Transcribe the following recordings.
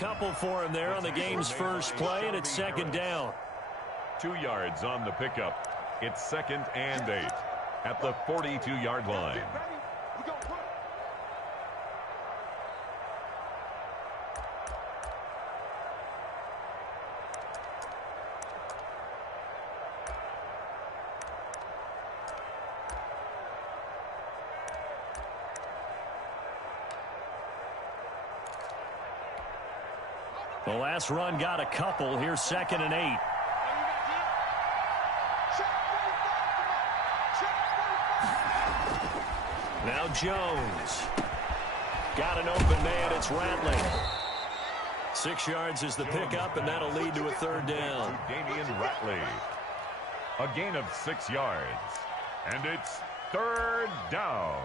couple for him there on the game's first play, and it's second down. 2 yards on the pickup. It's 2nd and 8 at the 42-yard line. The last run got a couple. Here's 2nd and 8. Now Jones. Got an open man. It's Rattling. 6 yards is the pickup, and that'll lead to a third down. Damian Ratley. A gain of 6 yards. And it's third down.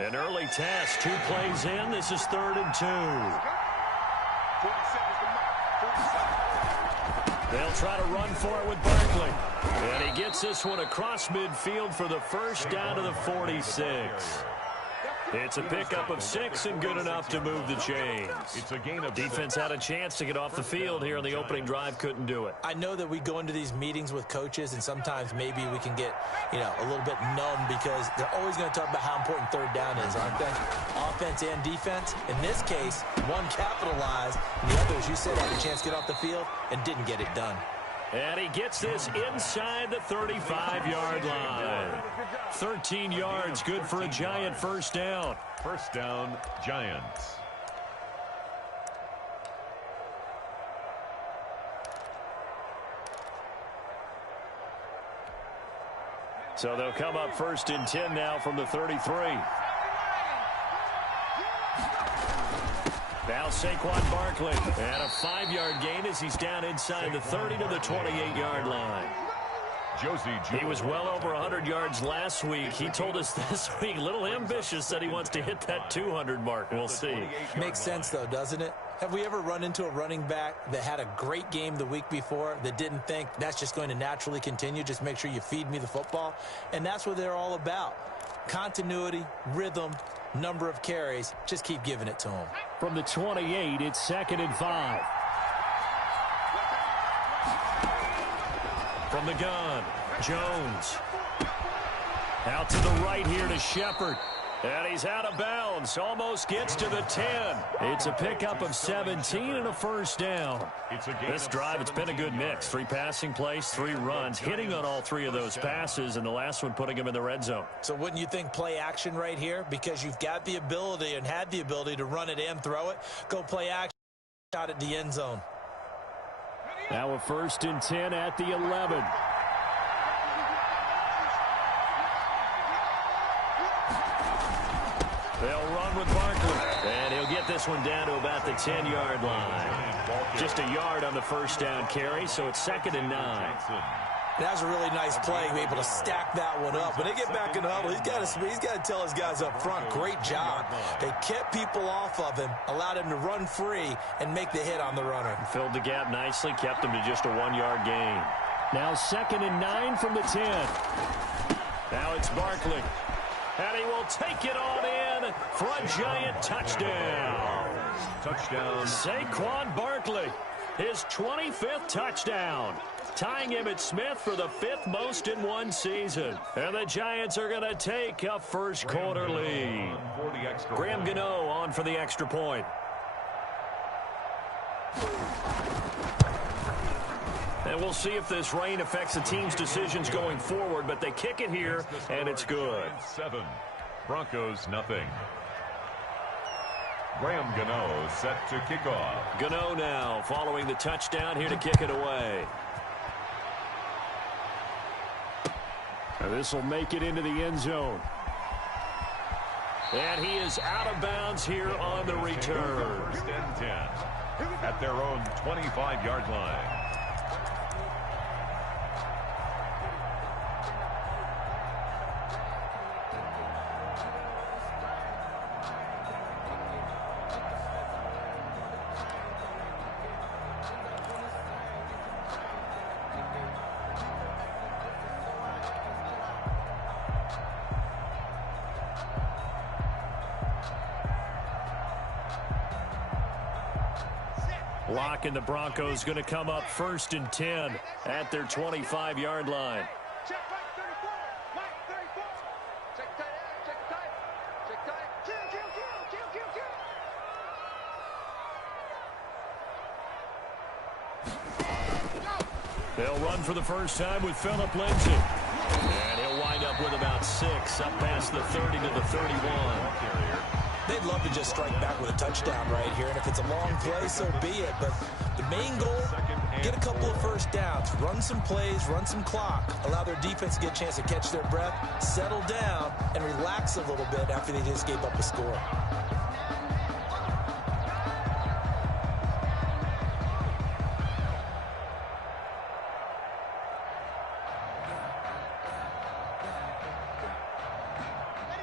An early test, 2 plays in. This is 3rd and 2. They'll try to run for it with Barkley. And he gets this one across midfield for the first down to the 46. It's a pickup of 6 and good enough to move the chains. It's a gain of Defense had a chance to get off the field here on the opening drive, couldn't do it. I know that we go into these meetings with coaches, and sometimes maybe we can get, a little bit numb because they're always going to talk about how important third down is, aren't they? Offense and defense. In this case, one capitalized, and the other, as you said, had a chance to get off the field and didn't get it done. And he gets this inside the 35-yard line. 13 yards, good for a Giant first down. First down, Giants. So they'll come up 1st and 10 now from the 33. Now Saquon Barkley. And a 5-yard gain as he's down inside the 30 to the 28-yard line. He was well over 100 yards last week. He told us this week, a little ambitious, that he wants to hit that 200 mark. We'll see. Makes sense, though, doesn't it? Have we ever run into a running back that had a great game the week before that didn't think that's just going to naturally continue? Just make sure you feed me the football. And that's what they're all about. Continuity, rhythm, number of carries. Just keep giving it to them. From the 28, it's 2nd and 5. From the gun, Jones. Out to the right here to Shepard. And he's out of bounds. Almost gets to the 10. It's a pickup of 17 and a first down. This drive, it's been a good mix. 3 passing plays, 3 runs, hitting on all 3 of those passes, and the last one putting him in the red zone. So wouldn't you think play action right here? Because you've got the ability and had the ability to run it and throw it. Go play action, shot at the end zone. Now a 1st and 10 at the 11. They'll run with Barkley. And he'll get this one down to about the 10-yard line. Just a yard on the first down carry, so it's 2nd and 9. That was a really nice play, be able to stack that one up. When they get back in the huddle, he's got to tell his guys up front, great job. They kept people off of him, allowed him to run free, and make the hit on the runner. Filled the gap nicely, kept him to just a 1-yard gain. Now 2nd and 9 from the 10. Now it's Barkley. And he will take it on in for a Giant touchdown. Touchdown. Saquon Barkley, his 25th touchdown. Tying him at Smith for the 5th most in one season. And the Giants are going to take a first quarter lead. Graham Gano on for the extra point. And we'll see if this rain affects the team's decisions going forward, but they kick it here, and it's good. 7. Broncos, nothing. Graham Gano set to kick off. Gano now following the touchdown here to kick it away. And this will make it into the end zone. And he is out of bounds here on the return. 1st and 10 at their own 25-yard line. Locke and the Broncos going to come up 1st and 10 at their 25-yard line. They'll run for the first time with Phillip Lindsay. And he'll wind up with about 6, up past the 30 to the 31. They'd love to just strike back with a touchdown right here, and if it's a long play, so be it. But the main goal, get a couple of first downs, run some plays, run some clock, allow their defense to get a chance to catch their breath, settle down, and relax a little bit after they just gave up a score.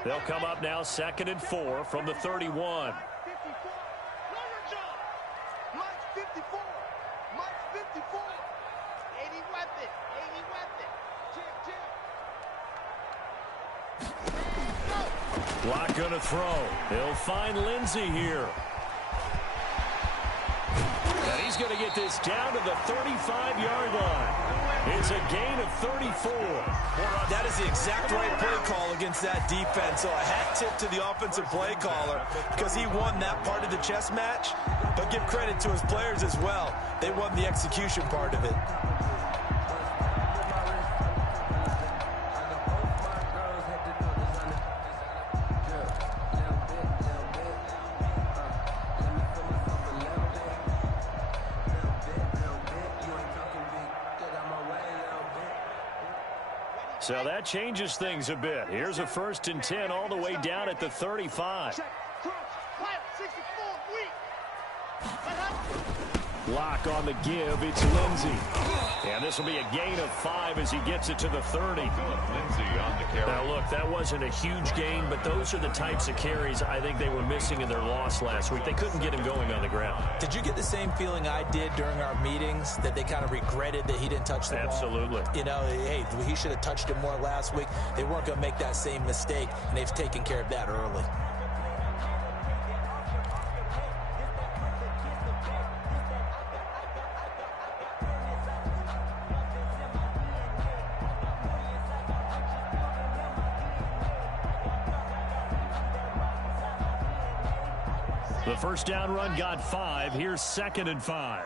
They'll come up now 2nd and 4 from the 31. Locke going to throw. He'll find Lindsay here. And he's going to get this down to the 35-yard line. It's a gain of 34. That is the exact right play call against that defense. So a hat tip to the offensive play caller because he won that part of the chess match. But give credit to his players as well. They won the execution part of it. So that changes things a bit. Here's a 1st and 10 all the way down at the 35. Locke on the give. It's Lindsay. And this will be a gain of 5 as he gets it to the 30. Lindsay on the carry. Now, look, that wasn't a huge gain, but those are the types of carries I think they were missing in their loss last week. They couldn't get him going on the ground. Did you get the same feeling I did during our meetings, that they kind of regretted that he didn't touch the ball? Absolutely. You know, hey, he should have touched it more last week. They weren't going to make that same mistake, and they've taken care of that early. The first down run got 5. Here's 2nd and 5.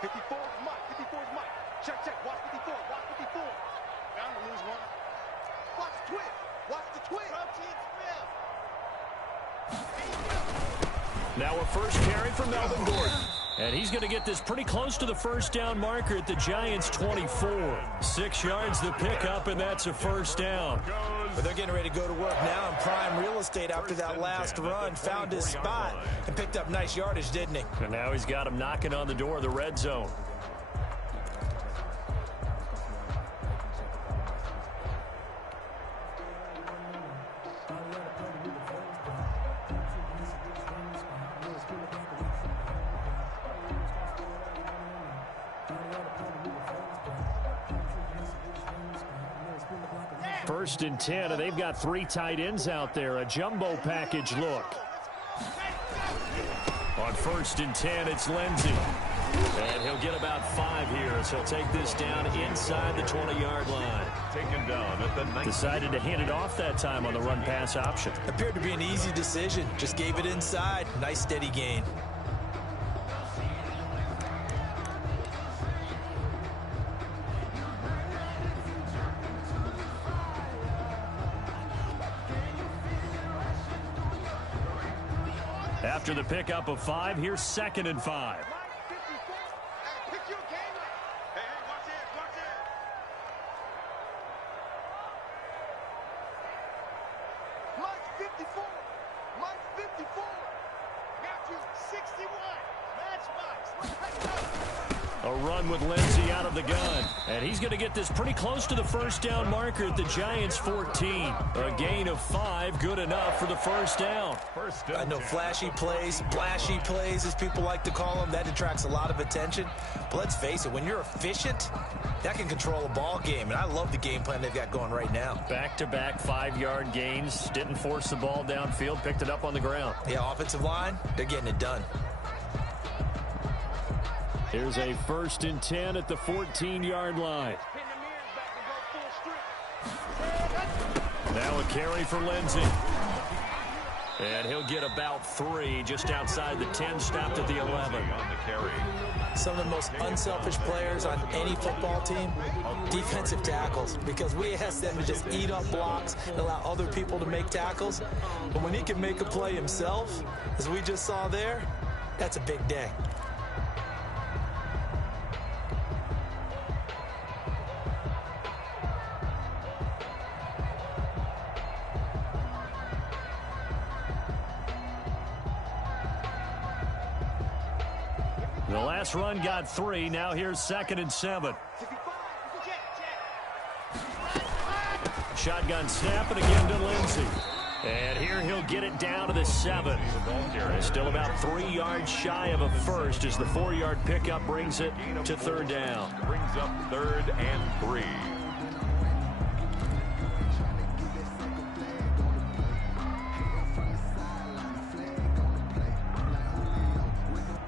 54 is Mike. 54 is Mike. Check, check. Watch 54. Watch 54. Bound to lose one. Watch the twist. Watch the twist. Now a first carry from Melvin Gordon. And he's going to get this pretty close to the first down marker at the Giants' 24. 6 yards the pickup, and that's a first down. But they're getting ready to go to work now in prime real estate after that last run. Found his spot and picked up nice yardage, didn't he? And now he's got him knocking on the door of the red zone. First and 10, and they've got 3 tight ends out there. A jumbo package look. On 1st and 10, it's Lindsay. And he'll get about 5 here as he'll take this down inside the 20-yard line. Taken down at the 19. Decided to hand it off that time on the run-pass option. Appeared to be an easy decision. Just gave it inside. Nice steady gain. After the pickup of 5, here's 2nd and 5. Pick your game up. Hey, watch this, watch this. Mike 54. Mike 54. Got you 61. Matchbox. A run with Lindsay out of the gun. And he's going to get this pretty close to the first down marker at the Giants' 14. A gain of 5, good enough for the first down. I know flashy plays, splashy plays, as people like to call them, that attracts a lot of attention. But let's face it, when you're efficient, that can control a ball game. And I love the game plan they've got going right now. Back-to-back 5-yard gains. Didn't force the ball downfield, picked it up on the ground. Yeah, offensive line, they're getting it done. Here's a 1st and 10 at the 14-yard line. Now a carry for Lindsey. And he'll get about 3 just outside the 10, stopped at the 11. On the carry. Some of the most unselfish players on any football team, defensive tackles, because we ask them to just eat up blocks and allow other people to make tackles. But when he can make a play himself, as we just saw there, that's a big day. The last run got 3. Now here's 2nd and 7. Shotgun snap, and again to Lindsey. And here he'll get it down to the 7. Still about 3 yards shy of a first as the 4-yard pickup brings it to 3rd down. Brings up 3rd and 3.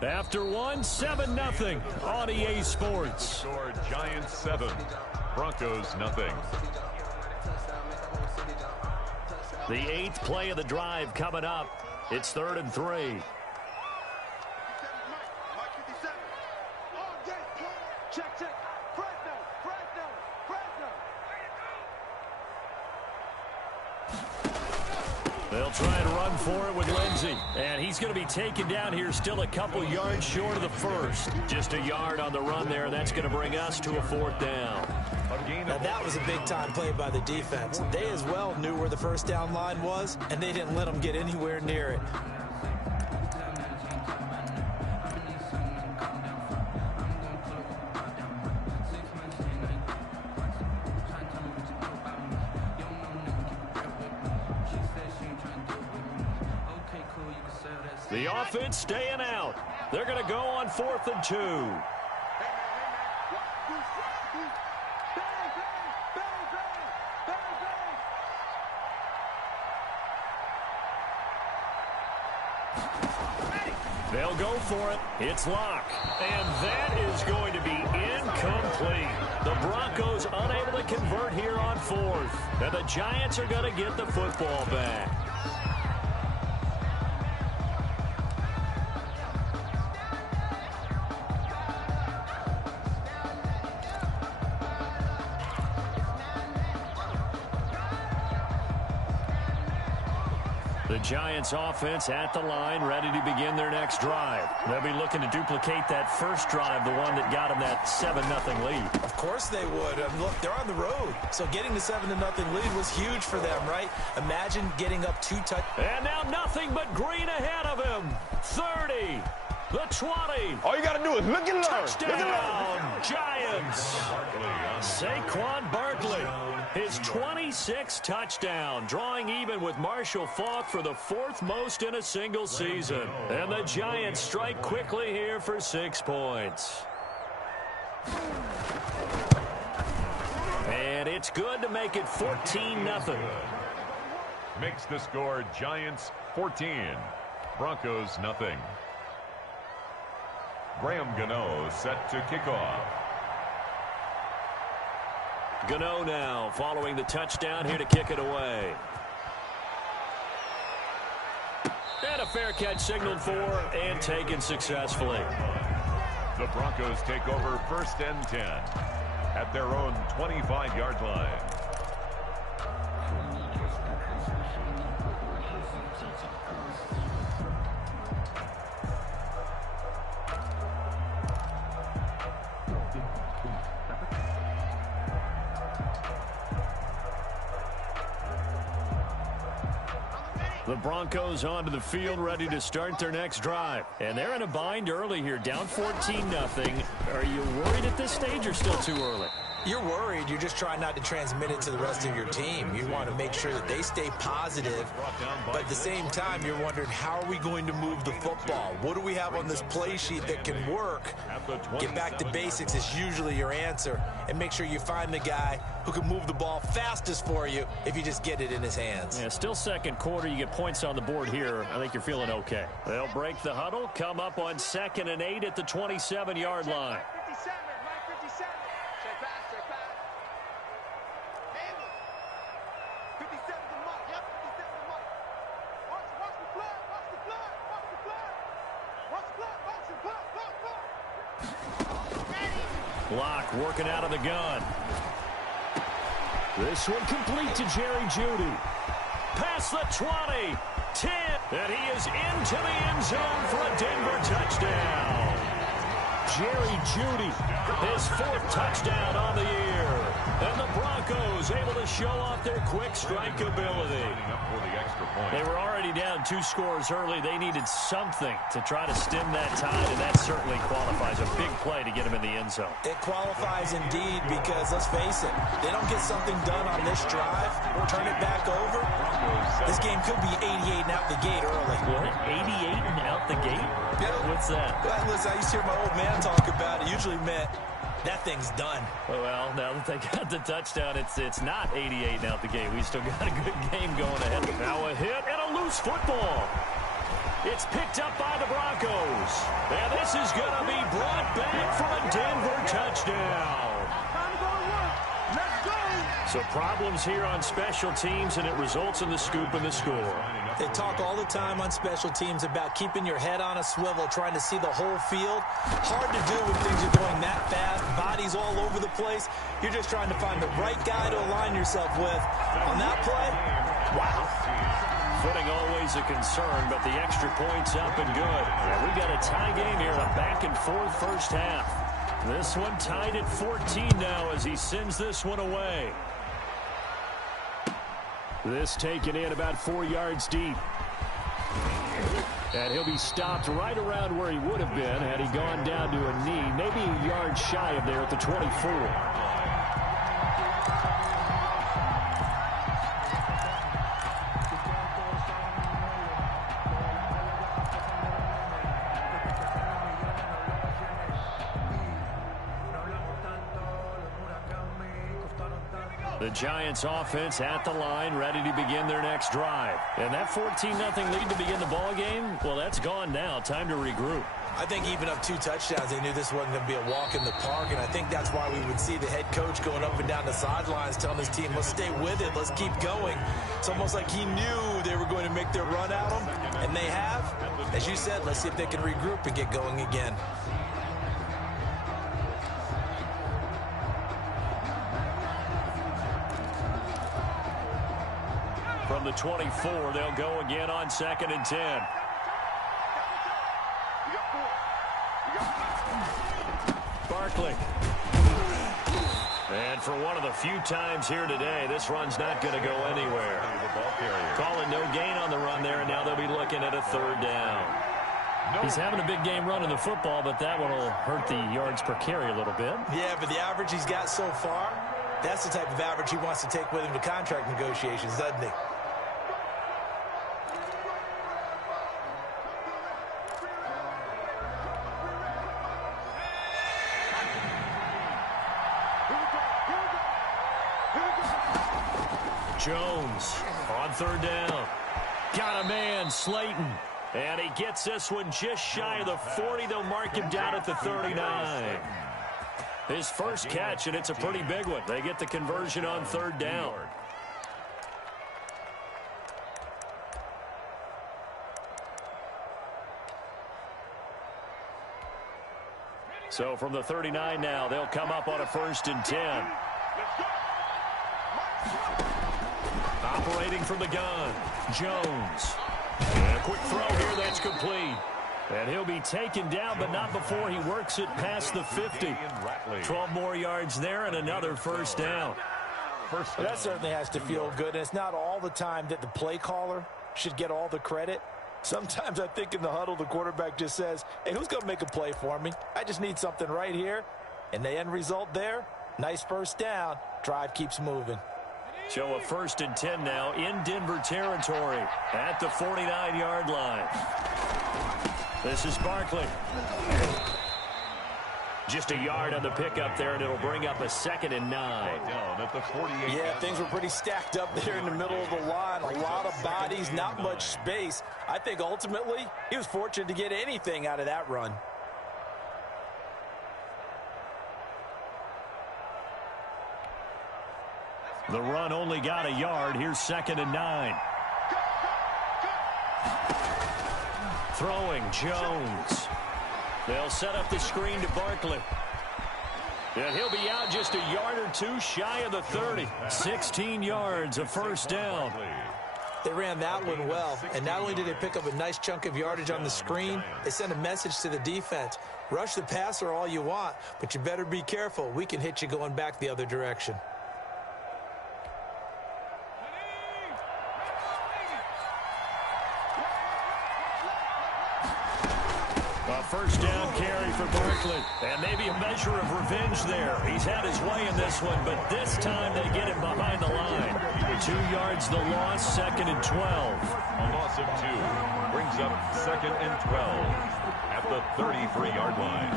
After 1, 7-0 on EA Sports. Score Giants 7, Broncos nothing. The 8th play of the drive coming up. It's 3rd and 3. They'll try and run for it with Lindsey. And he's going to be taken down here still a couple yards short of the first. Just a yard on the run there. That's going to bring us to a 4th down. Now that was a big-time play by the defense. They as well knew where the first down line was, and they didn't let them get anywhere near it. The offense staying out. They're going to go on 4th and 2. They'll go for it. It's Locke. And that is going to be incomplete. The Broncos unable to convert here on 4th. And the Giants are going to get the football back. The Giants offense at the line, ready to begin their next drive. They'll be looking to duplicate that first drive, the one that got them that 7-0 lead. Of course they would. Look, they're on the road. So getting the 7-0 lead was huge for them, right? Imagine getting up 2 touchdowns. And now nothing but green ahead of him. 30, the 20. All you got to do is look and learn. Touchdown, Giants. Saquon Barkley. His 26th touchdown, drawing even with Marshall Faulk for the 4th most in a single season. And the Giants strike quickly here for 6 points. And it's good to make it 14-0. Makes the score Giants 14, Broncos nothing. Graham Gano set to kick off. Gano now following the touchdown here to kick it away. And a fair catch signaled for and taken successfully. The Broncos take over 1st and 10 at their own 25-yard line. The Broncos onto the field, ready to start their next drive. And they're in a bind early here, down 14-0. Are you worried at this stage or still too early? You're worried. You're just trying not to transmit it to the rest of your team. You want to make sure that they stay positive, but at the same time, you're wondering, how are we going to move the football? What do we have on this play sheet that can work? Get back to basics is usually your answer, and make sure you find the guy who can move the ball fastest for you if you just get it in his hands. Yeah, still second quarter. You get points on the board here. I think you're feeling okay. They'll break the huddle, come up on 2nd and 8 at the 27-yard line. Block working out of the gun. This one complete to Jerry Jeudy. Past the 20, 10, and he is into the end zone for a Denver touchdown. Jerry Jeudy, his 4th touchdown on the year. And the Broncos able to show off their quick strike ability. They were already down 2 scores early. They needed something to try to stem that tide, and that certainly qualifies. A big play to get him in the end zone. It qualifies indeed, because let's face it, they don't get something done on this drive, turn it back over, this game could be 88 and out the gate early. What? 88 and out the gate? Yeah. What's that? Well, listen, I used to hear my old man talk about it. Usually meant that thing's done. Well, now that they got the touchdown, it's not 88 and out the gate. We still got a good game going ahead. Now a hit and a loose football. It's picked up by the Broncos. And this is going to be brought back for a Denver touchdown. So problems here on special teams, and it results in the scoop and the score. They talk all the time on special teams about keeping your head on a swivel, trying to see the whole field. Hard to do when things are going that fast, bodies all over the place. You're just trying to find the right guy to align yourself with. On that play, wow. Footing always a concern, but the extra point's up and good. And we got a tie game here, a back-and-forth first half. This one tied at 14 now as he sends this one away. This taken in about 4 yards deep. And he'll be stopped right around where he would have been had he gone down to a knee, maybe a yard shy of there at the 24. The Giants offense at the line, ready to begin their next drive. And that 14-0 lead to begin the ball game, well, that's gone now. Time to regroup. I think even up 2 touchdowns, they knew this wasn't going to be a walk in the park, and I think that's why we would see the head coach going up and down the sidelines telling his team, let's stay with it, let's keep going. It's almost like he knew they were going to make their run at him, and they have. As you said, let's see if they can regroup and get going again. From the 24, they'll go again on 2nd and 10. Barkley. And for one of the few times here today, this run's not going to go anywhere. Calling no gain on the run there, and now they'll be looking at a 3rd down. He's having a big game running the football, but that one will hurt the yards per carry a little bit. Yeah, but the average he's got so far, that's the type of average he wants to take with him to contract negotiations, doesn't he? Jones on 3rd down. Got a man, Slayton. And he gets this one just shy of the 40. They'll mark him down at the 39. His first catch, and it's a pretty big one. They get the conversion on 3rd down. So from the 39 now, they'll come up on a 1st and 10. Operating from the gun, Jones. And a quick throw here that's complete. And he'll be taken down, but not before he works it past the 50. 12 more yards there and another 1st down. That certainly has to feel good. And it's not all the time that the play caller should get all the credit. Sometimes I think in the huddle, the quarterback just says, hey, who's going to make a play for me? I just need something right here. And the end result there, Nice first down. Drive keeps moving. So a 1st and 10 now in Denver territory at the 49-yard line. This is Barkley. Just a yard on the pickup there, and it'll bring up a 2nd and 9. Down at the 48. Yeah, things were pretty stacked up there in the middle of the line. A lot of bodies, not much space. I think ultimately he was fortunate to get anything out of that run. The run only got a yard. Here's 2nd and 9. Throwing, Jones. They'll set up the screen to Barkley. And he'll be out just a yard or two shy of the 30. 16 yards, a first down. They ran that one well, and not only did they pick up a nice chunk of yardage on the screen, they sent a message to the defense. Rush the passer all you want, but you better be careful. We can hit you going back the other direction. First down carry for Barkley. And maybe a measure of revenge there. He's had his way in this one, but this time they get him behind the line. 2 yards the loss, 2nd and 12. A loss of 2 brings up 2nd and 12 at the 33-yard line.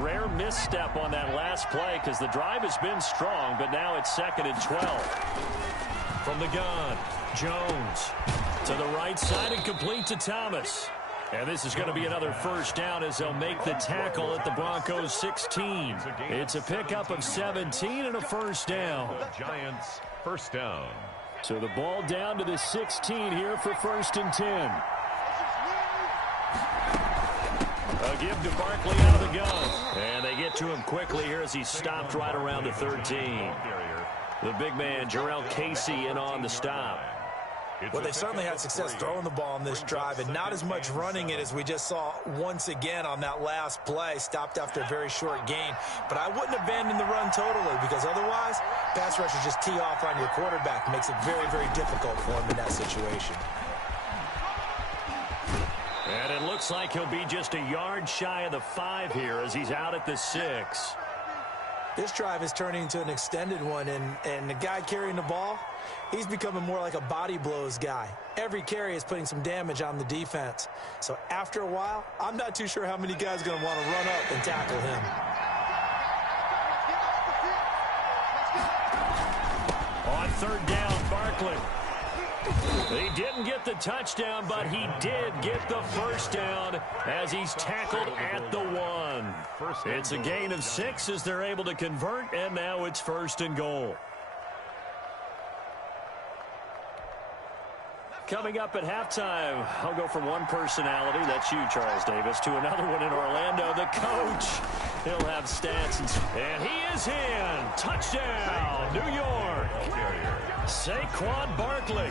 Rare misstep on that last play because the drive has been strong, but now it's 2nd and 12. From the gun, Jones to the right side and complete to Thomas. And this is going to be another first down as they'll make the tackle at the Broncos 16. It's a pickup of 17 and a first down. Giants first down. So the ball down to the 16 here for 1st and 10. A give to Barkley out of the gun. And they get to him quickly here as he's stopped right around the 13. The big man, Jarrell Casey, in on the stop. Well, they've certainly had success throwing the ball on this drive, and not as much running it as we just saw once again on that last play. Stopped after a very short gain. But I wouldn't abandon the run totally, because otherwise, pass rushers just tee off on your quarterback. It makes it very, very difficult for him in that situation. And it looks like he'll be just a yard shy of the 5 here as he's out at the 6. This drive is turning into an extended one, and the guy carrying the ball, he's becoming more like a body blows guy. Every carry is putting some damage on the defense. So after a while, I'm not too sure how many guys are going to want to run up and tackle him. On 3rd down, Barkley. He didn't get the touchdown, but he did get the first down as he's tackled at the 1. It's a gain of 6 as they're able to convert, and now it's 1st and goal. Coming up at halftime, I'll go from one personality, that's you, Charles Davis, to another one in Orlando, the coach. He'll have stats, and he is in. Touchdown, New York. Saquon Barkley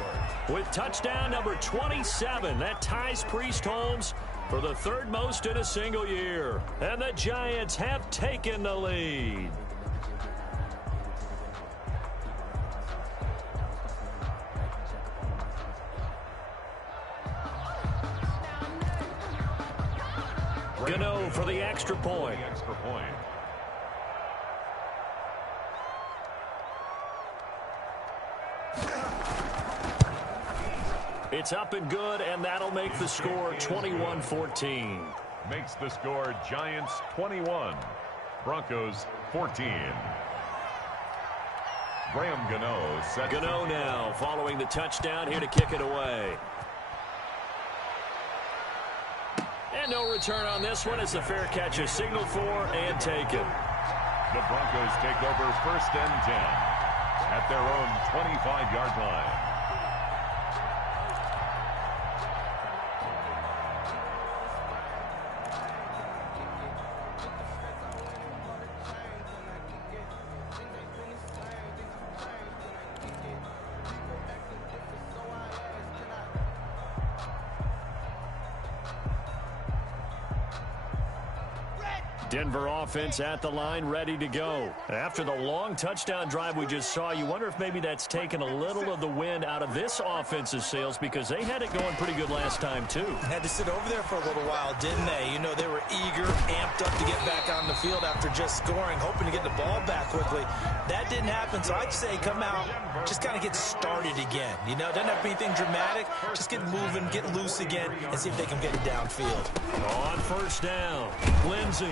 with touchdown number 27. That ties Priest Holmes for the 3rd most in a single year. And the Giants have taken the lead. Gano for the extra point. It's up and good, and that'll make the score 21-14. Makes the score Giants 21, Broncos 14. Graham Gano set. Gano now following the touchdown here to kick it away. And no return on this one. It's a fair catch, a signal for and taken. The Broncos take over 1st and 10 at their own 25-yard line. Denver offense at the line, ready to go. After the long touchdown drive we just saw, you wonder if maybe that's taken a little of the wind out of this offense's sails, because they had it going pretty good last time, too. Had to sit over there for a little while, didn't they? You know, they were eager, amped up to get back on the field after just scoring, hoping to get the ball back quickly. That didn't happen, so I'd say come out, just kind of get started again. You know, doesn't have to be anything dramatic. Just get moving, get loose again, and see if they can get it downfield. On first down, Lindsey.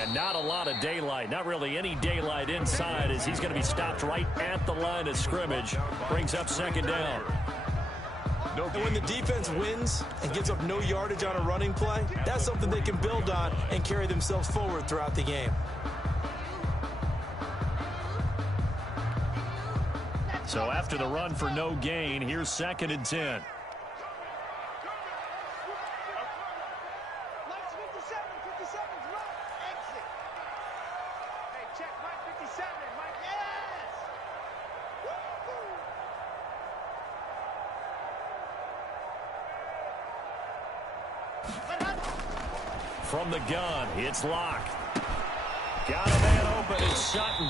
And not a lot of daylight, not really any daylight inside, as he's going to be stopped right at the line of scrimmage. Brings up second down. And when the defense wins and gives up no yardage on a running play, that's something they can build on and carry themselves forward throughout the game. So after the run for no gain, here's 2nd and 10. From the gun, it's Locke. Got a man open, it's Sutton.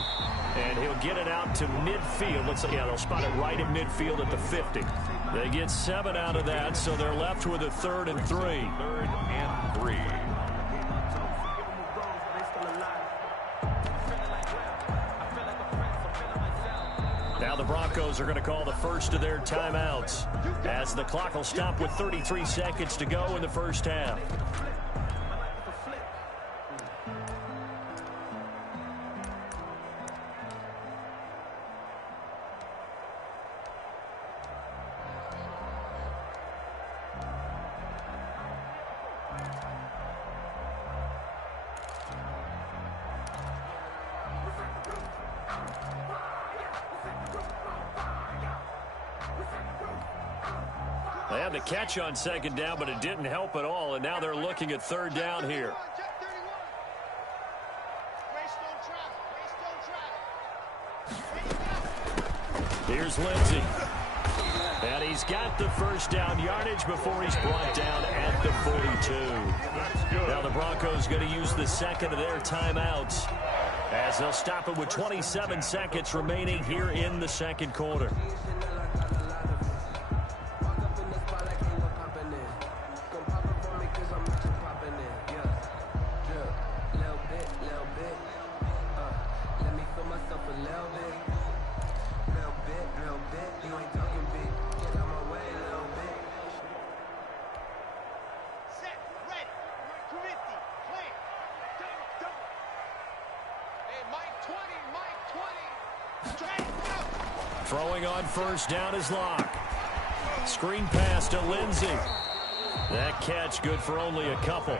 And he'll get it out to midfield. Let's see, yeah, they'll spot it right at midfield at the 50. They get 7 out of that, so they're left with a 3rd and 3. 3rd and 3. Now the Broncos are going to call the first of their timeouts, as the clock will stop with 33 seconds to go in the first half. They had the catch on 2nd down, but it didn't help at all, and now they're looking at 3rd down here. Here's Lindsey. And he's got the first down yardage before he's brought down at the 42. Now the Broncos going to use the 2nd of their timeouts, as they'll stop it with 27 seconds remaining here in the 2nd quarter. Throwing on first down is Locke. Screen pass to Lindsey. That catch good for only a couple.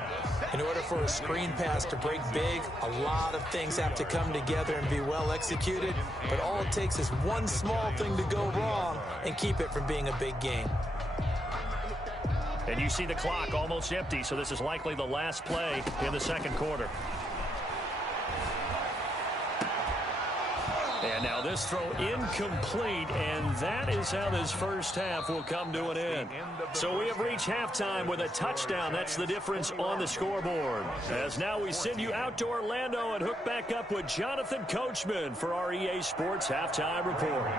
In order for a screen pass to break big, a lot of things have to come together and be well executed. But all it takes is one small thing to go wrong and keep it from being a big game. And you see the clock almost empty, so this is likely the last play in the 2nd quarter. And now this throw incomplete, and that is how this first half will come to an end. So we have reached halftime with a touchdown. That's the difference on the scoreboard. As now we send you out to Orlando and hook back up with Jonathan Coachman for our EA Sports Halftime Report.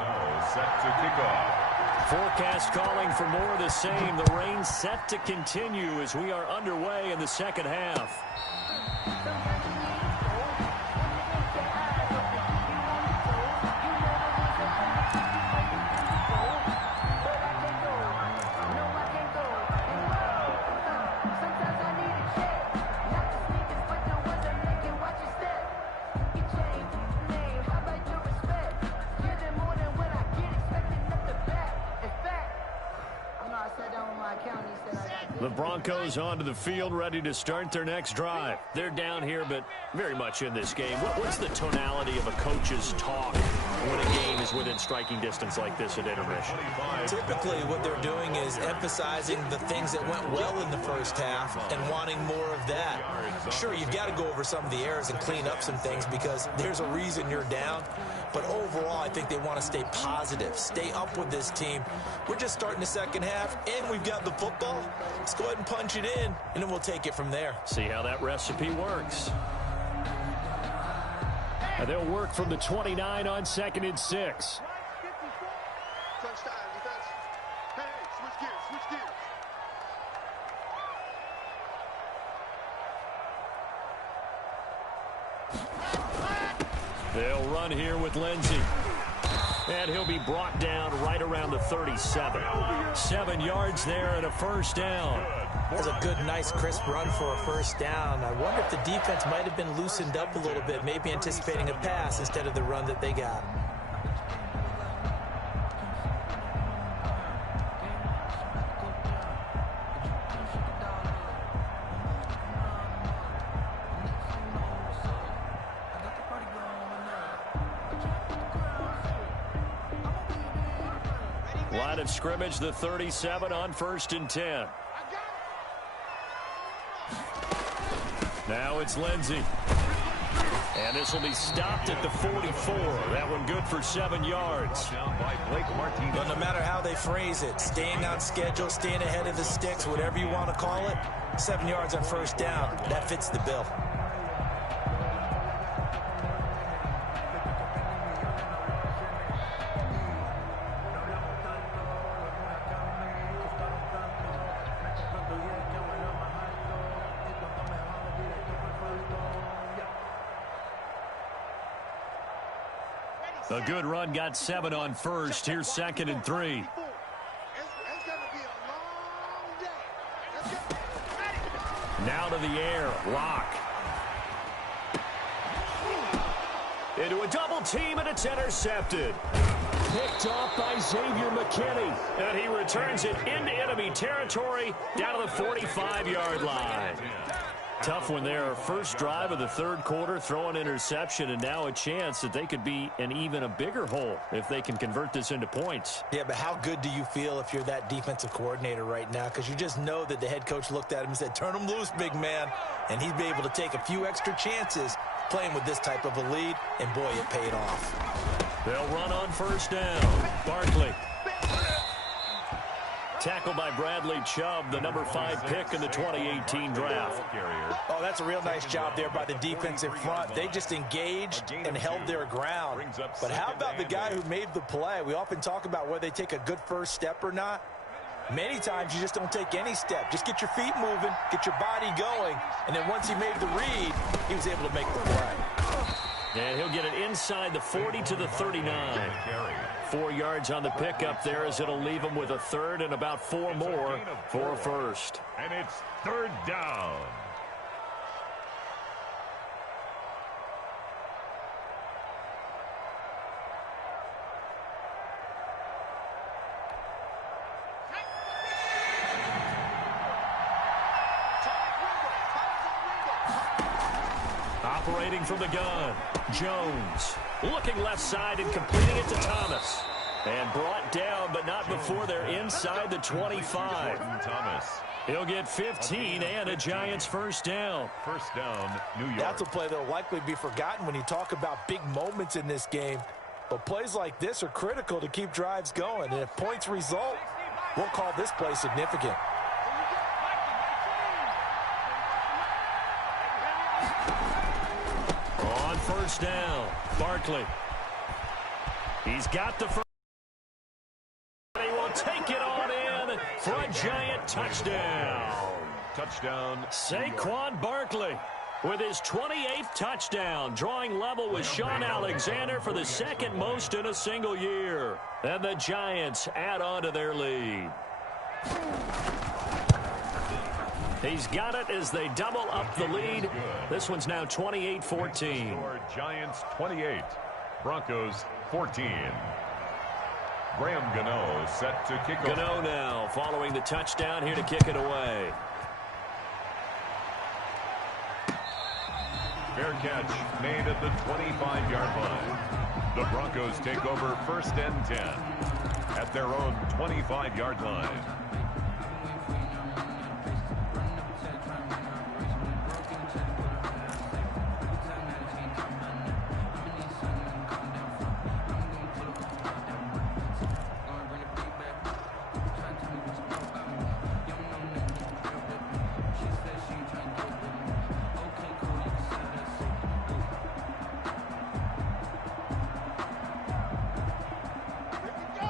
Set to kick off. Forecast calling for more of the same. The rain set to continue as we are underway in the 2nd half. The Broncos onto the field, ready to start their next drive. They're down here, but very much in this game. What's the tonality of a coach's talk when a game is within striking distance like this at intermission? Typically, what they're doing is emphasizing the things that went well in the first half and wanting more of that. Sure, you've got to go over some of the errors and clean up some things because there's a reason you're down. But overall, I think they want to stay positive, stay up with this team. We're just starting the 2nd half, and we've got the football. Let's go ahead and punch it in, and then we'll take it from there. See how that recipe works. And they'll work from the 29 on 2nd and 6. Crunch time, defense. Hey, switch gears, switch gears. They'll run here with Lindsey. And he'll be brought down right around the 37. 7 yards there and a first down. That's a good, nice, crisp run for a first down. I wonder if the defense might have been loosened up a little bit, maybe anticipating a pass instead of the run that they got. Line of scrimmage, the 37 on 1st and 10. Now it's Lindsey. And this will be stopped at the 44. That one good for 7 yards. But no matter how they phrase it, staying on schedule, staying ahead of the sticks, whatever you want to call it, 7 yards on first down, that fits the bill. A good run got 7 on 1st. Here's 2nd and 3. It's going to be a long day. Let's go. Ready. Now to the air. Lock. Into a double team, and it's intercepted. Picked off by Xavier McKinney. And he returns it into enemy territory down to the 45-yard line. Tough one there. First drive of the 3rd quarter, throw an interception, and now a chance that they could be in even a bigger hole if they can convert this into points. Yeah, but how good do you feel if you're that defensive coordinator right now? Because you just know that the head coach looked at him and said, turn him loose, big man. And he'd be able to take a few extra chances playing with this type of a lead, and boy, it paid off. They'll run on first down. Barkley. Tackled by Bradley Chubb, the number 5 pick in the 2018 draft. Oh, that's a real nice job there by the defensive front. They just engaged and held their ground. But how about the guy who made the play? We often talk about whether they take a good first step or not. Many times you just don't take any step. Just get your feet moving, get your body going, and then once he made the read, he was able to make the play. And he'll get it inside the 40 to the 39. 4 yards on the pickup there as it'll leave him with a 3rd and about 4 more for a first. And it's 3rd down. Operating from the gun, Jones. Looking left side and completing it to Thomas. And brought down, but not before they're inside the 25. Thomas. He'll get 15 and a Giants first down. First down, New York. That's a play that will likely be forgotten when you talk about big moments in this game. But plays like this are critical to keep drives going. And if points result, we'll call this play significant. On first down, Barkley. He's got the first. He will take it on in for a Giant touchdown. Touchdown. Saquon Barkley with his 28th touchdown, drawing level with Sean Alexander for the 2nd most in a single year. And the Giants add on to their lead. He's got it as they double up the lead. This one's now 28-14. Giants 28, Broncos 14. Graham Gano set to kick off. Gano now following the touchdown here to kick it away. Fair catch made at the 25-yard line. The Broncos take over 1st and 10 at their own 25-yard line.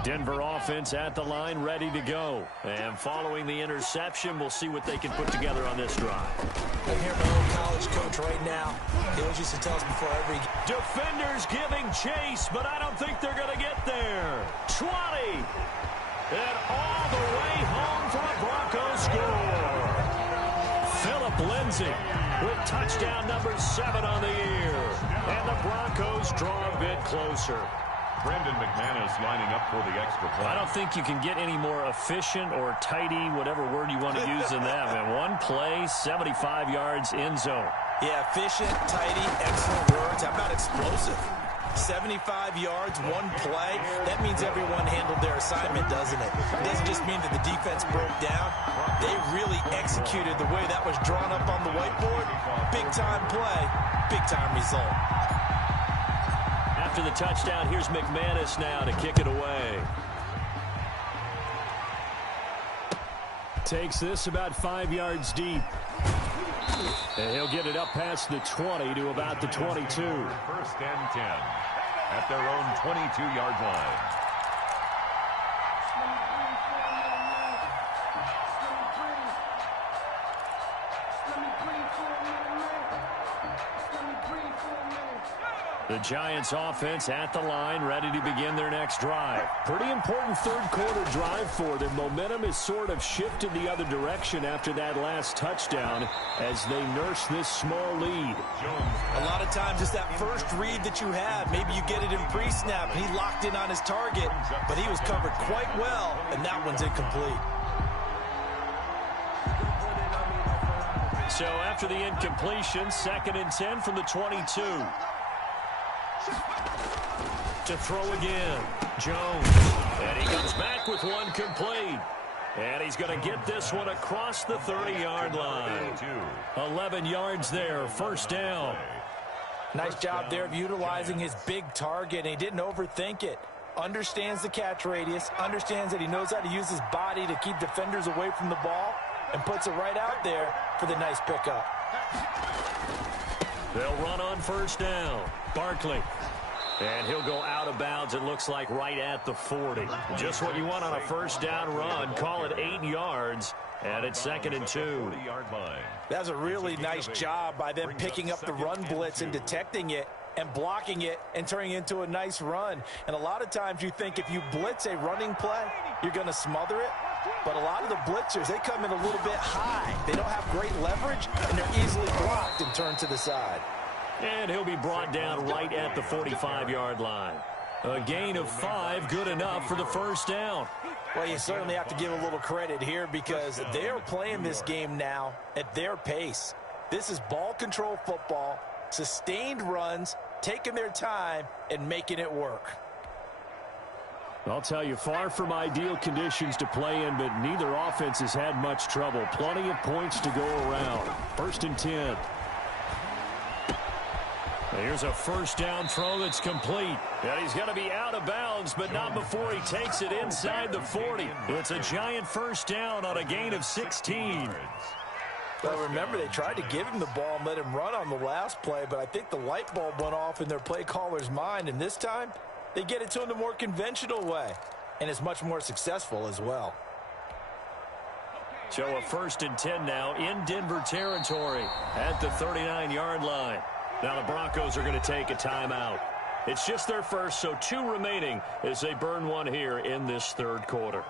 Denver offense at the line, ready to go. And following the interception, we'll see what they can put together on this drive. I hear my old college coach right now. He always used to tell us before every game. Defenders giving chase, but I don't think they're going to get there. 20. And all the way home for a Broncos score. Phillip Lindsay with touchdown number 7 on the year. And the Broncos draw a bit closer. Brendan McManus lining up for the extra point. I don't think you can get any more efficient or tidy, whatever word you want to use in that. Man, one play, 75 yards, end zone. Yeah, efficient, tidy, excellent words. How about explosive? 75 yards, one play. That means everyone handled their assignment, doesn't it? It doesn't just mean that the defense broke down. They really executed the way that was drawn up on the whiteboard. Big-time play, big-time result. After the touchdown, here's McManus now to kick it away. Takes this about 5 yards deep. And he'll get it up past the 20 to about the 22. 1st and 10 at their own 22-yard line. The Giants offense at the line, ready to begin their next drive. Pretty important third-quarter drive for them. Momentum has sort of shifted the other direction after that last touchdown as they nurse this small lead. A lot of times it's that first read that you have. Maybe you get it in pre-snap, and he locked in on his target, but he was covered quite well, and that one's incomplete. So after the incompletion, 2nd and 10 from the 22. To throw again, Jones. And he comes back with one complete. And he's going to get this one across the 30-yard line. 11 yards there, 1st down. Nice job there of utilizing his big target, and he didn't overthink it. Understands the catch radius, understands that he knows how to use his body to keep defenders away from the ball, and puts it right out there for the nice pickup. They'll run on 1st down. Barkley. And he'll go out of bounds, it looks like, right at the 40. Just what you want on a 1st down run. Call it 8 yards. And it's 2nd and 2. That's a really nice job by them picking up the run blitz and detecting it and blocking it and turning it into a nice run. And a lot of times you think if you blitz a running play, you're going to smother it. But a lot of the blitzers, they come in a little bit high. They don't have great leverage, and they're easily blocked and turned to the side. And he'll be brought down right at the 45-yard line. A gain of 5, good enough for the 1st down. Well, you certainly have to give a little credit here because they're playing this game now at their pace. This is ball control football, sustained runs, taking their time, and making it work. I'll tell you, far from ideal conditions to play in, but neither offense has had much trouble. Plenty of points to go around. 1st and 10. Here's a 1st down throw that's complete. And he's going to be out of bounds, but not before he takes it inside the 40. It's a giant 1st down on a gain of 16. Well, remember, they tried to give him the ball and let him run on the last play, but I think the light bulb went off in their play caller's mind, and this time they get it to him the more conventional way, and it's much more successful as well. So a 1st and 10 now in Denver territory at the 39-yard line. Now the Broncos are going to take a timeout. It's just their first, so 2 remaining as they burn one here in this 3rd quarter.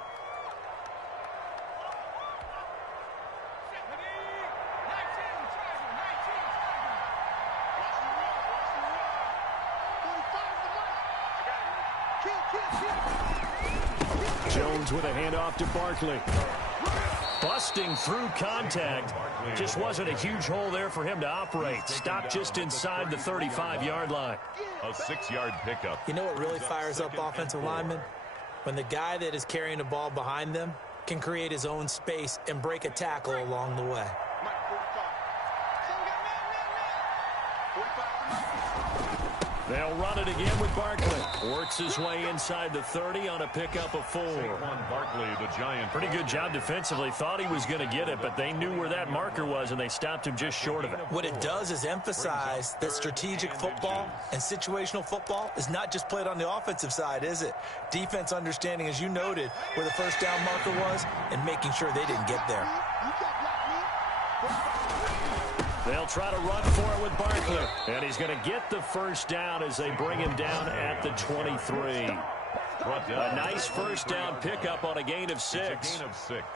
Jones with a handoff to Barkley. Busting through contact. Just wasn't a huge hole there for him to operate. Stopped just inside the 35-yard line. A 6-yard pickup. You know what really fires up offensive linemen? When the guy that is carrying the ball behind them can create his own space and break a tackle along the way. They'll run it again with Barkley. Works his way inside the 30 on a pickup of 4. Barkley, the Giant. Pretty good job defensively. Thought he was going to get it, but they knew where that marker was, and they stopped him just short of it. What it does is emphasize that strategic football and situational football is not just played on the offensive side, is it? Defense understanding, as you noted, where the first down marker was and making sure they didn't get there. They'll try to run for it with Barkley. And he's going to get the first down as they bring him down at the 23. A nice first down pickup on a gain of 6.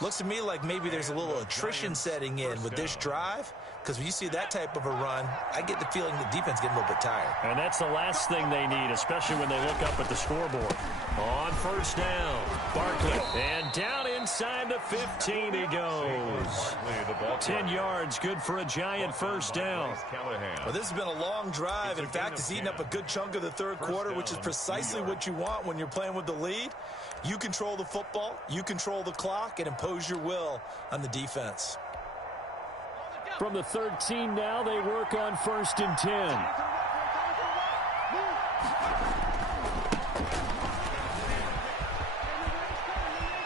Looks to me like maybe there's a little attrition setting in with this drive, because when you see that type of a run, I get the feeling the defense getting a little bit tired. And that's the last thing they need, especially when they look up at the scoreboard. On first down, Barkley. And down inside the 15 he goes. 10 yards, good for a Giant first down. Well, this has been a long drive. In fact, it's eaten up a good chunk of the third quarter, which is precisely what you want when you're playing with the lead. You control the football, you control the clock, and impose your will on the defense. From the 13 now, they work on 1st and 10.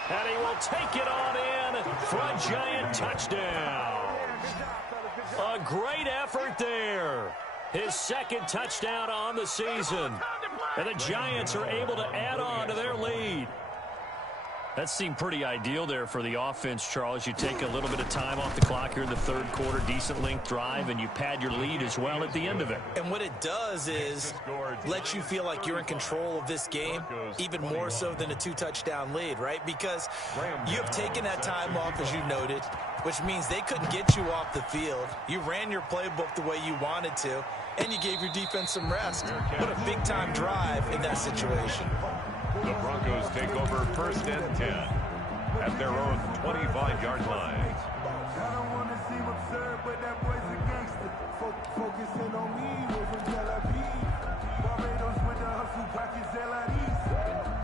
And he will take it on in for a Giant touchdown. A great effort there. His second touchdown on the season. And the Giants are able to add on to their lead. That seemed pretty ideal there for the offense, Charles. You take a little bit of time off the clock here in the third quarter, decent length drive, and you pad your lead as well at the end of it. And what it does is let you feel like you're in control of this game, even more so than a 2-touchdown lead, right? Because you have taken that time off, as you noted, which means they couldn't get you off the field. You ran your playbook the way you wanted to, and you gave your defense some rest. What a big-time drive in that situation. The Broncos take over 1st and 10 at their own 25-yard line. I don't want to seem absurd, but that boy's a gangster. Focusing on me, we're from Tel Aviv. Barbados with the hustle, pockets LIDs.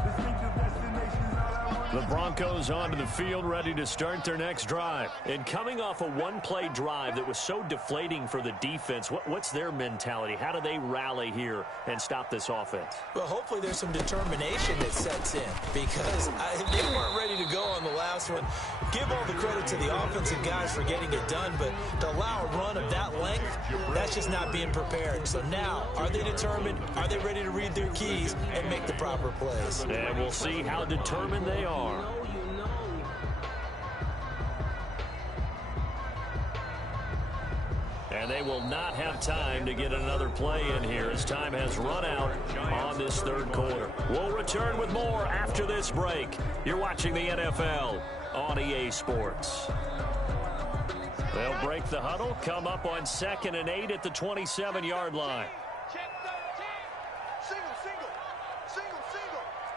Distinctive destinations, all I want. The Broncos onto the field, ready to start their next drive. And coming off a one-play drive that was so deflating for the defense, what's their mentality? How do they rally here and stop this offense? Well, hopefully there's some determination that sets in, because they weren't ready to go on the last one. Give all the credit to the offensive guys for getting it done, but to allow a run of that length, that's just not being prepared. So now, are they determined? Are they ready to read their keys and make the proper plays? And we'll see how determined they are. And they will not have time to get another play in here as time has run out on this third quarter. We'll return with more after this break. You're watching the NFL on EA Sports. They'll break the huddle, come up on 2nd and 8 at the 27-yard line. Check 13. Single.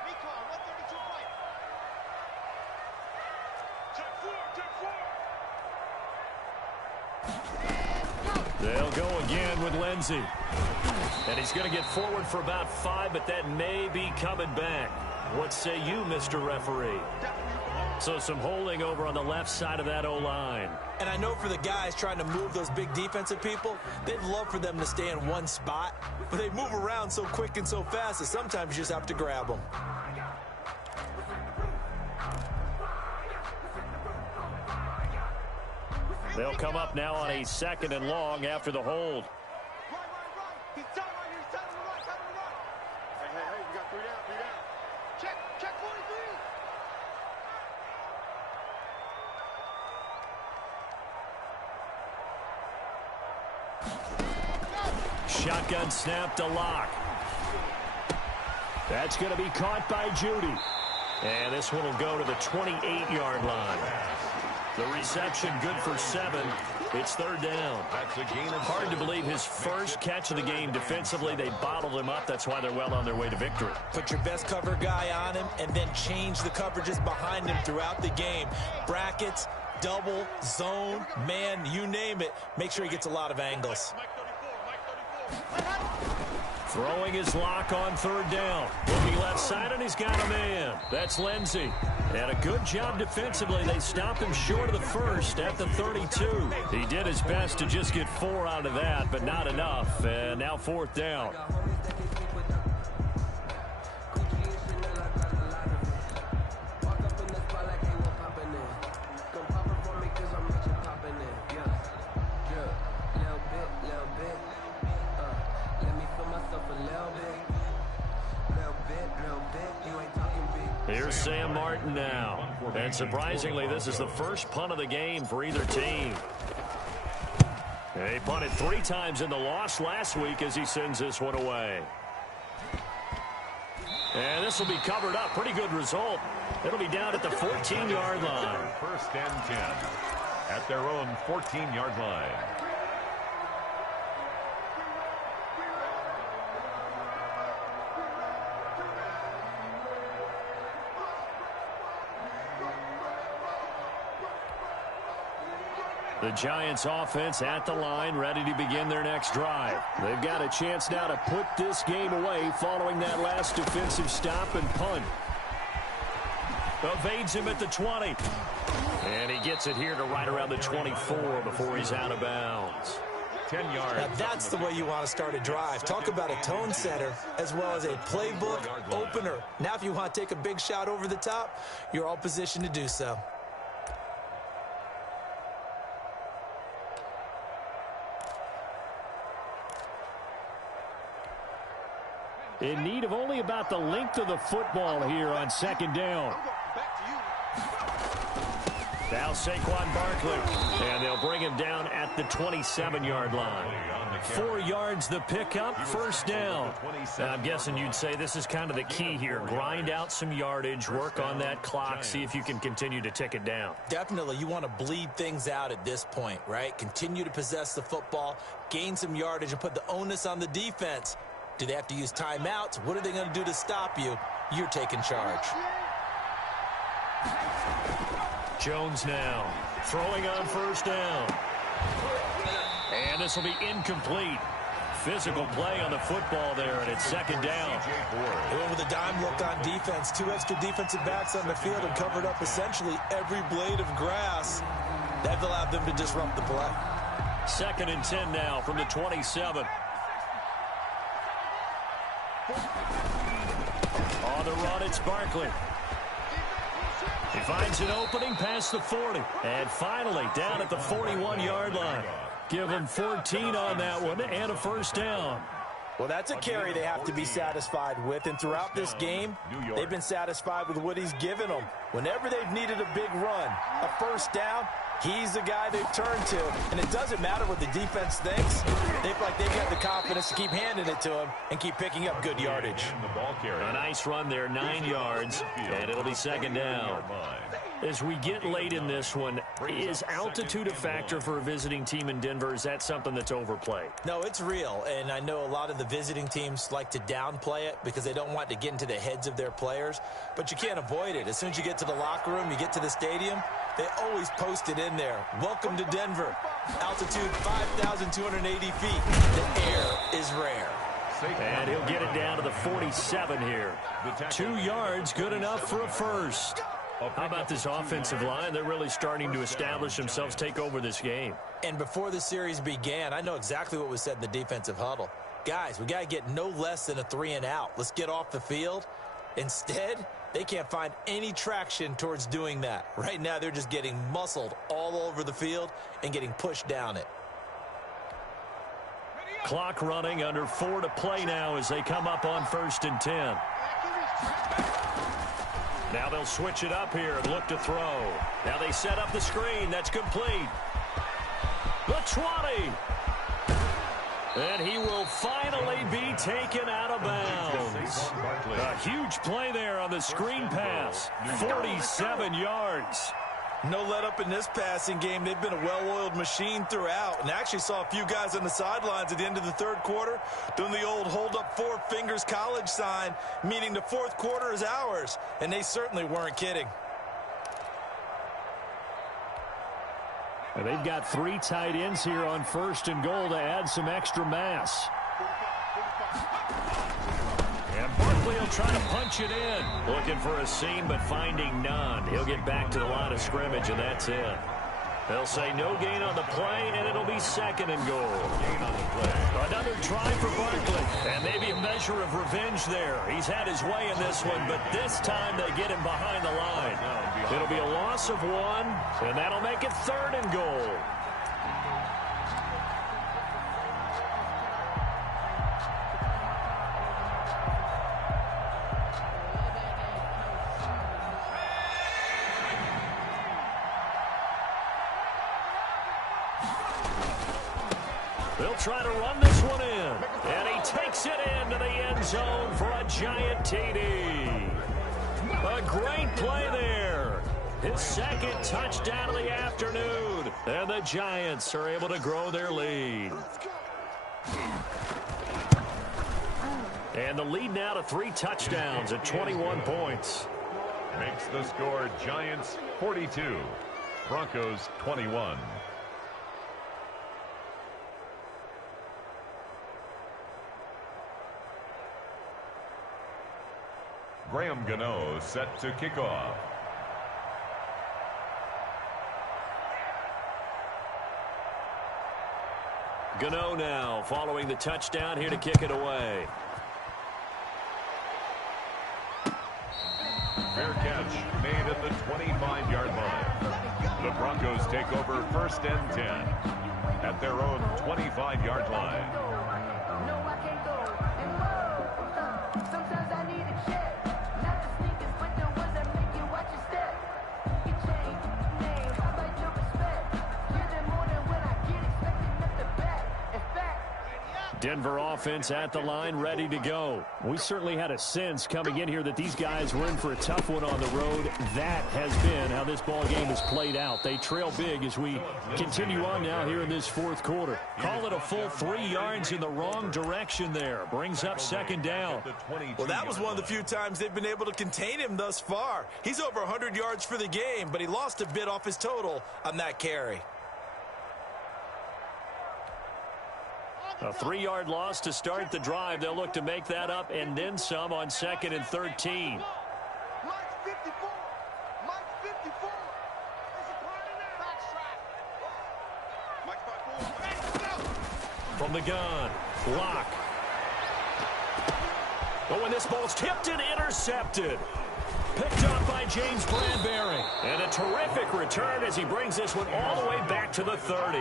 Recon, 132 right. Check 4. They'll go again with Lindsey. And he's going to get forward for about 5, but that may be coming back. What say you, Mr. Referee? So some holding over on the left side of that O-line. And I know for the guys trying to move those big defensive people, they'd love for them to stay in one spot, but they move around so quick and so fast that sometimes you just have to grab them. They'll come up now on a 2nd and long after the hold. Right. He's tight right here. He's tight on the right. Hey, we got 3 down. Check 43. Shotgun snap to Lock. That's going to be caught by Judy. And this one will go to the 28-yard line. The reception good for 7. It's 3rd down. That's a gain of Hard to believe his first catch of the game. Defensively, they bottled him up. That's why they're well on their way to victory. Put your best cover guy on him and then change the coverages behind him throughout the game. Brackets, double, zone, man, you name it. Make sure he gets a lot of angles. Throwing his Lock on 3rd down. Looking left side, and he's got a man. That's Lindsey. And a good job defensively. They stopped him short of the first at the 32. He did his best to just get 4 out of that, but not enough. And now 4th down. Here's Sam Martin now. And surprisingly, this is the first punt of the game for either team. He punted 3 times in the loss last week as he sends this one away. And this will be covered up. Pretty good result. It'll be down at the 14-yard line. First and 10 at their own 14-yard line. The Giants offense at the line, ready to begin their next drive. They've got a chance now to put this game away following that last defensive stop and punt. Evades him at the 20. And he gets it here to right around the 24 before he's out of bounds. 10 yards. Now that's the way you want to start a drive. Talk about a tone setter as well as a playbook opener. Now if you want to take a big shot over the top, you're all positioned to do so. In need of only about the length of the football here on second down. Now Saquon Barkley, and they'll bring him down at the 27-yard line. 4 yards the pickup, first down. Now, I'm guessing you'd say this is kind of the key here. Grind out some yardage, work on that clock, see if you can continue to tick it down. Definitely, you want to bleed things out at this point, right? Continue to possess the football, gain some yardage, and put the onus on the defense. Do they have to use timeouts? What are they going to do to stop you? You're taking charge. Jones now throwing on first down. And this will be incomplete. Physical play on the football there, and it's second down. They went with a dime look on defense. 2 extra defensive backs on the field and covered up essentially every blade of grass. That allowed them to disrupt the play. Second and 10 now from the 27. On the run, it's Barkley. He finds an opening past the 40. And finally, down at the 41-yard line. Give him 14 on that one and a first down. Well, that's a carry they have to be satisfied with. And throughout this game, they've been satisfied with what he's given them. Whenever they've needed a big run, a first down, he's the guy they've turned to. And it doesn't matter what the defense thinks. They feel like they've got the confidence to keep handing it to him and keep picking up good yardage. A nice run there, 9 yards, and it'll be second down. As we get late in this one, is altitude a factor for a visiting team in Denver? Is that something that's overplayed? No, it's real, and I know a lot of the visiting teams like to downplay it because they don't want to get into the heads of their players, but you can't avoid it. As soon as you get to the locker room, you get to the stadium, they always post it in there. Welcome to Denver. Altitude 5,280 feet. The air is rare. And he'll get it down to the 47 here. 2 yards, good enough for a first. How about this offensive line? They're really starting to establish themselves, take over this game. And before the series began, I know exactly what was said in the defensive huddle. Guys, we got to get no less than a 3 and out. Let's get off the field. Instead, they can't find any traction towards doing that. Right now, they're just getting muscled all over the field and getting pushed down it. Clock running, under 4 to play now as they come up on first and 10. Now they'll switch it up here and look to throw. Now they set up the screen. That's complete. The 20. And he will finally be taken out of bounds. A huge play there on the screen pass. 47 yards. No let up in this passing game. They've been a well-oiled machine throughout. And actually saw a few guys on the sidelines at the end of the third quarter doing the old hold up 4 fingers college sign, meaning the fourth quarter is ours. And they certainly weren't kidding. And they've got 3 tight ends here on first and goal to add some extra mass. And Barkley will try to punch it in. Looking for a seam, but finding none. He'll get back to the line of scrimmage, and that's it. They'll say no gain on the play, and it'll be second and goal. Another try for Barkley, and maybe a measure of revenge there. He's had his way in this one, but this time they get him behind the line. It'll be a loss of 1, and that'll make it third and goal. They'll try to run this one in. And he takes it into the end zone for a giant TD. A great play there. His second touchdown of the afternoon. And the Giants are able to grow their lead. And the lead now to 3 touchdowns at 21 points. Makes the score Giants 42, Broncos 21. Graham Gano set to kick off. Gano now following the touchdown here to kick it away. Fair catch made at the 25-yard line. The Broncos take over 1st and 10 at their own 25-yard line. Denver offense at the line, ready to go. We certainly had a sense coming in here that these guys were in for a tough one on the road. That has been how this ball game has played out. They trail big as we continue on now here in this 4th quarter. Call it a full 3 yards in the wrong direction there. Brings up 2nd down. Well, that was one of the few times they've been able to contain him thus far. He's over 100 yards for the game, but he lost a bit off his total on that carry. A 3-yard loss to start the drive. They'll look to make that up and then some on 2nd and 13. From the gun, Locke. Oh, and this ball's tipped and intercepted. Picked up by James Bradbury. And a terrific return as he brings this one all the way back to the 30.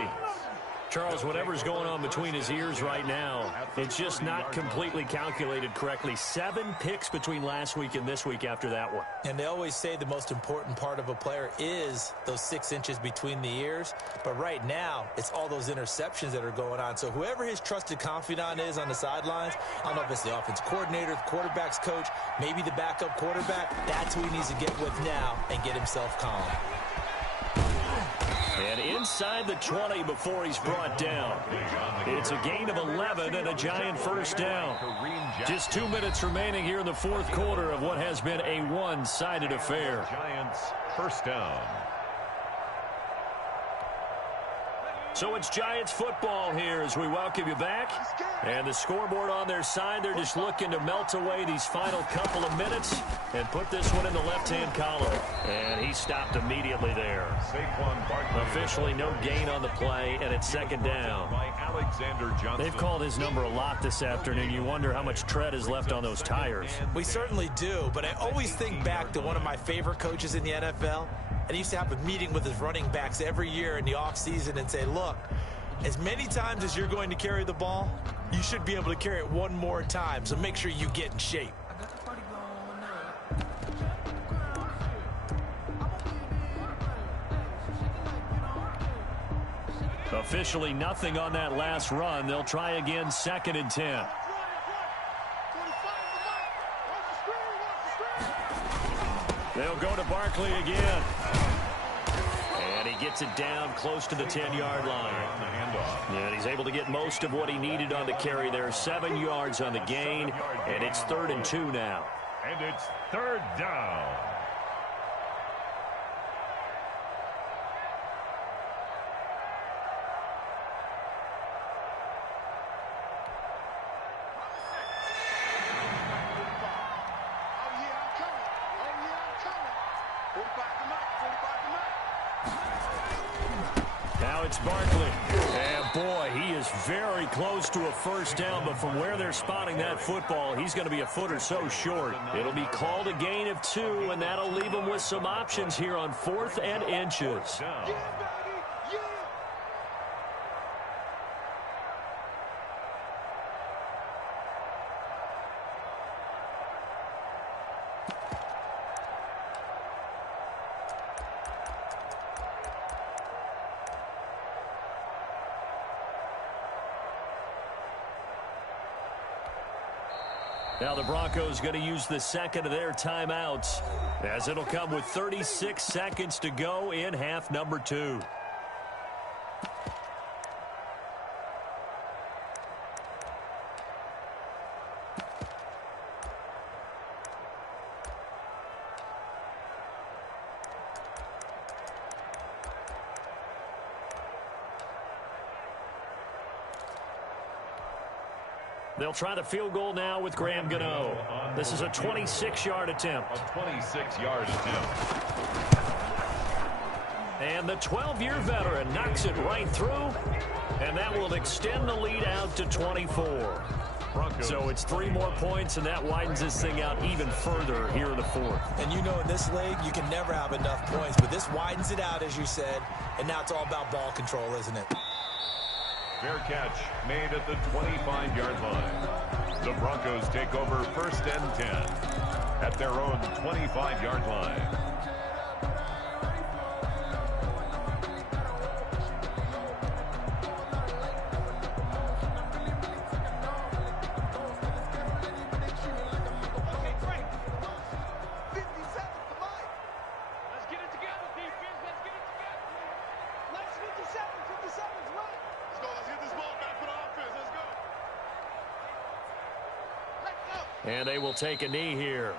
Charles, whatever's going on between his ears right now, it's just not completely calculated correctly. 7 picks between last week and this week after that one. And they always say the most important part of a player is those 6 inches between the ears. But right now, it's all those interceptions that are going on. So whoever his trusted confidant is on the sidelines, I don't know if it's the offense coordinator, the quarterback's coach, maybe the backup quarterback, that's who he needs to get with now and get himself calm. And inside the 20 before he's brought down. It's a gain of 11 and a Giant 1st down. Just 2 minutes remaining here in the 4th quarter of what has been a one-sided affair. Giants 1st down. So it's Giants football here as we welcome you back. And the scoreboard on their side, they're just looking to melt away these final couple of minutes and put this one in the left-hand column. And he stopped immediately there. Officially no gain on the play, and it's 2nd down. They've called his number a lot this afternoon. You wonder how much tread is left on those tires. We certainly do, but I always think back to one of my favorite coaches in the NFL. And he used to have a meeting with his running backs every year in the offseason and say, look, as many times as you're going to carry the ball, you should be able to carry it one more time, so make sure you get in shape. Officially nothing on that last run. They'll try again, 2nd and 10. They'll go to Barkley again. And he gets it down close to the 10-yard line. And he's able to get most of what he needed on the carry there. 7 yards on the gain, and it's 3rd and 2 now. And it's 3rd down. Now it's Barkley. And boy, he is very close to a 1st down, but from where they're spotting that football, he's going to be a foot or so short. It'll be called a gain of 2, and that'll leave him with some options here on 4th and inches. Now the Broncos going to use the second of their timeouts, as it'll come with 36 seconds to go in half number 2. They'll try the field goal now with Graham Gano. This is a 26-yard attempt. A 26-yard attempt. And the 12-year veteran knocks it right through, and that will extend the lead out to 24. So it's 3 more points, and that widens this thing out even further here in the 4th. And you know, in this league, you can never have enough points, but this widens it out, as you said, and now it's all about ball control, isn't it? Fair catch made at the 25-yard line. The Broncos take over 1st and 10 at their own 25-yard line. And they will take a knee here.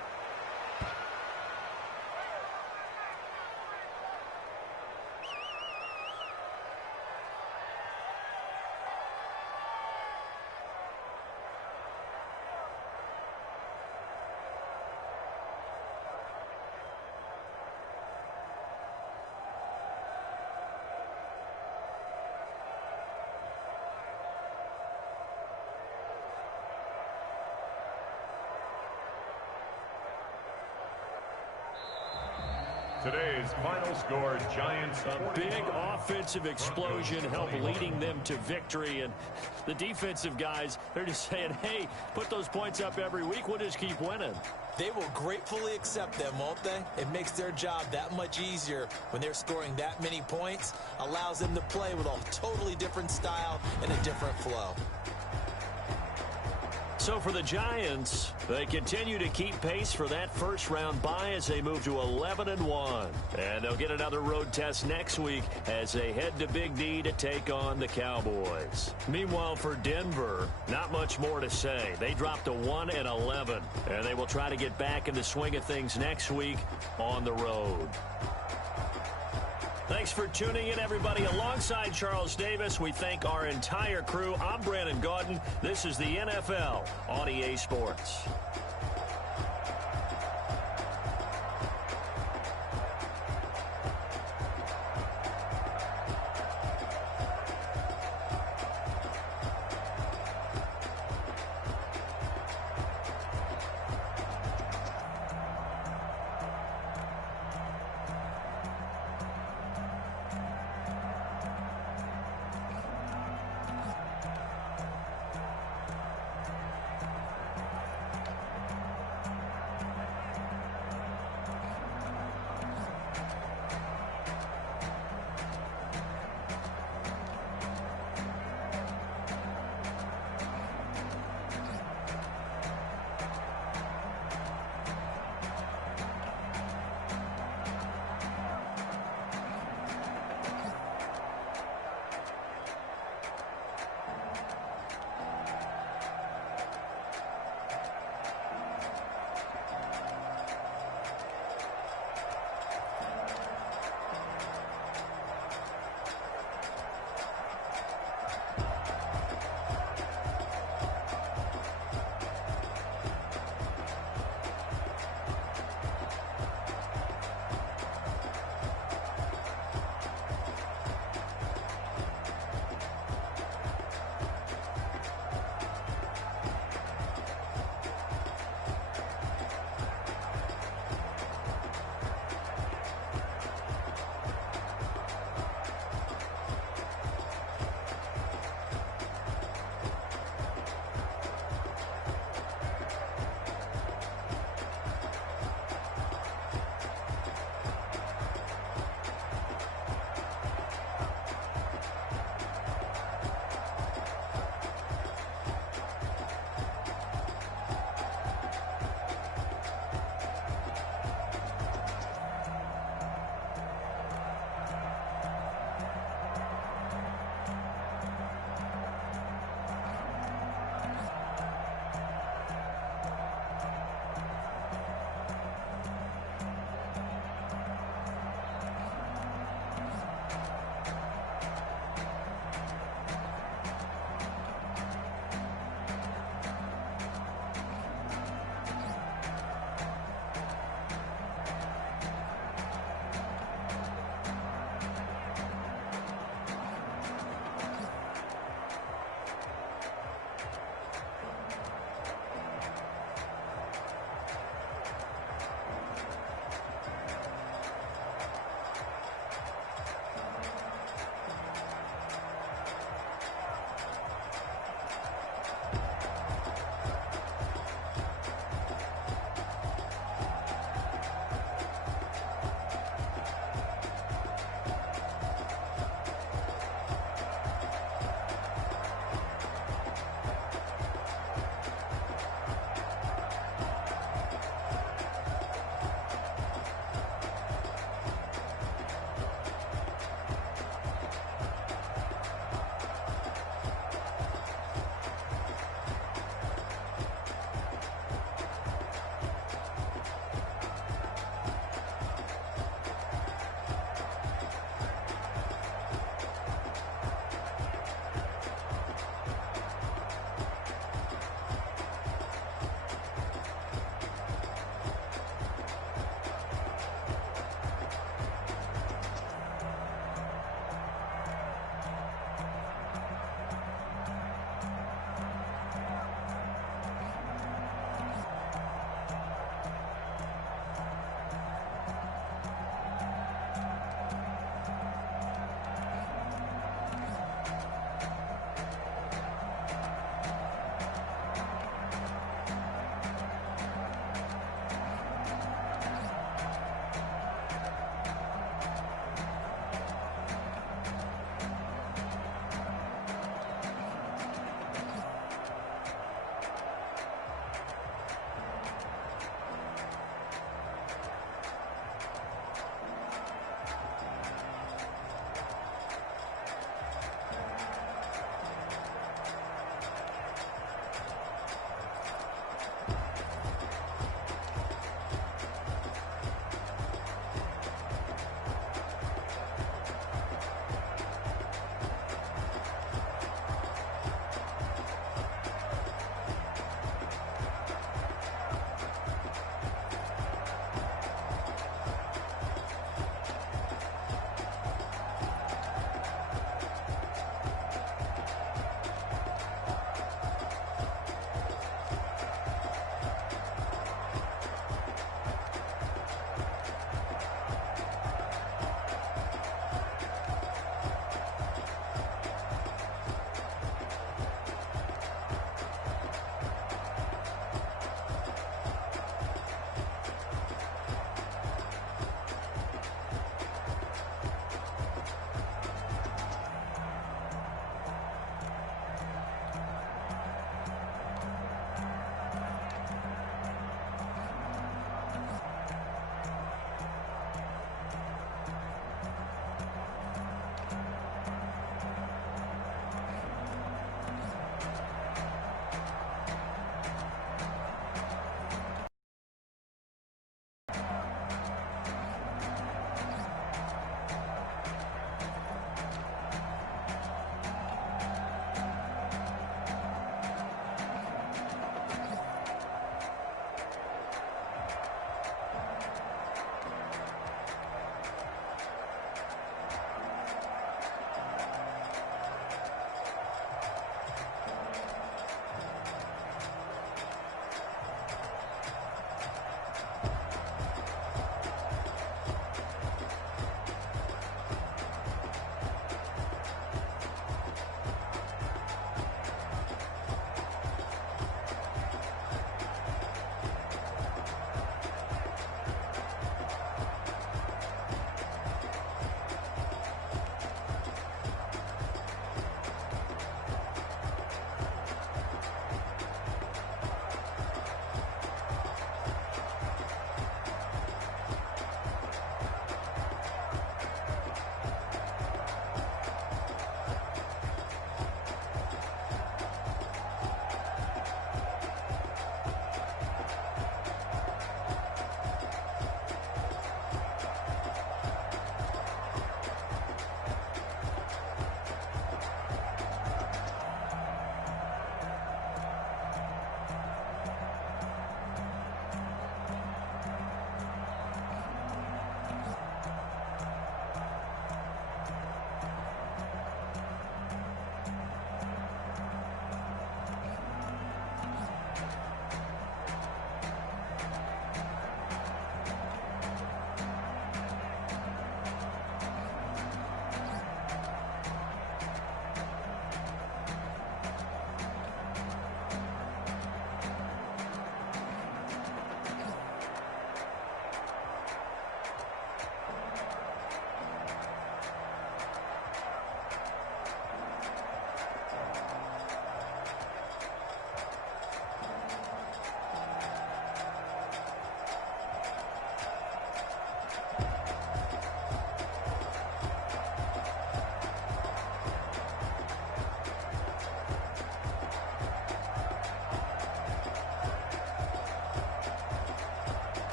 Today's final score, Giants. A big offensive explosion helped leading them to victory. And the defensive guys, they're just saying, hey, put those points up every week. We'll just keep winning. They will gratefully accept them, won't they? It makes their job that much easier when they're scoring that many points. Allows them to play with a totally different style and a different flow. So for the Giants, they continue to keep pace for that first-round bye as they move to 11-1. And they'll get another road test next week as they head to Big D to take on the Cowboys. Meanwhile, for Denver, not much more to say. They dropped to 1-11, and they will try to get back in the swing of things next week on the road. Thanks for tuning in, everybody. Alongside Charles Davis, we thank our entire crew. I'm Brandon Gaudin. This is the NFL on EA Sports.